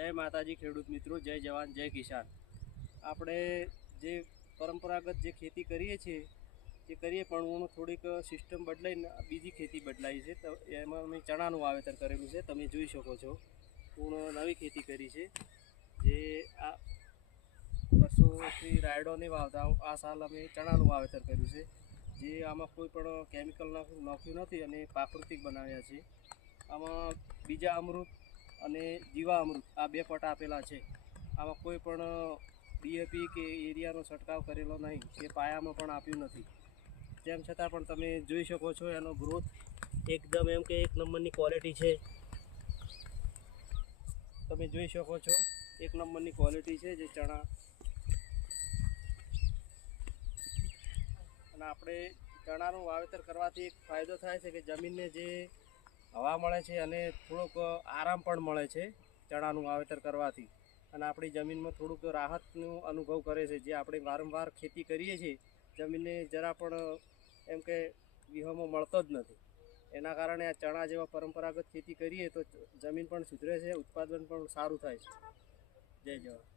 જય માતાજી ખેડૂત મિત્રો, જય જવાન જય કિસાન। આપણે જે પરંપરાગત જે ખેતી કરીએ છીએ તે કરીએ, પણ હું થોડીક સિસ્ટમ બદલાઈને બીજી ખેતી બદલાઈ છે। તો એમાં મેં ચણાનું વાવેતર કરેલું છે, તમે જોઈ શકો છો। હું નવી ખેતી કરી છે, જે આ વર્ષોથી રાયડો નહીં વાવતા, આ સાલ અમે ચણાનું વાવેતર કર્યું છે, જે આમાં કોઈ પણ કેમિકલ નાખ્યું નથી અને પ્રાકૃતિક બનાવ્યા છે। આમાં બીજા અમૃત અને જીવા અમૃત આ બે પટ આપેલા છે। આમાં કોઈ પણ ડીએપી કે એરિયાનો છંટકાવ કરેલો નહીં, કે પાયામાં પણ આપ્યું નથી। તેમ છતાં પણ તમે જોઈ શકો છો, એનો ગ્રોથ એકદમ એમ કે એક નંબરની ક્વોલિટી છે। તમે જોઈ શકો છો, એક નંબરની ક્વોલિટી છે જે ચણા। અને આપણે ચણાનું વાવેતર કરવાથી એક ફાયદો થાય છે કે જમીનને જે હવા મળે છે અને થોડોક આરામ પણ મળે છે ચણાનું વાવેતર કરવાથી। અને આપણી જમીનમાં થોડુંક રાહતનો અનુભવ કરે છે। જે આપણે વારંવાર ખેતી કરીએ છીએ, જમીનને જરા પણ એમ કે વિહોમો મળતો જ નથી। એના કારણે આ ચણા જેવા પરંપરાગત ખેતી કરીએ તો જમીન પણ સુધરે છે, ઉત્પાદન પણ સારું થાય છે। જય જવાન।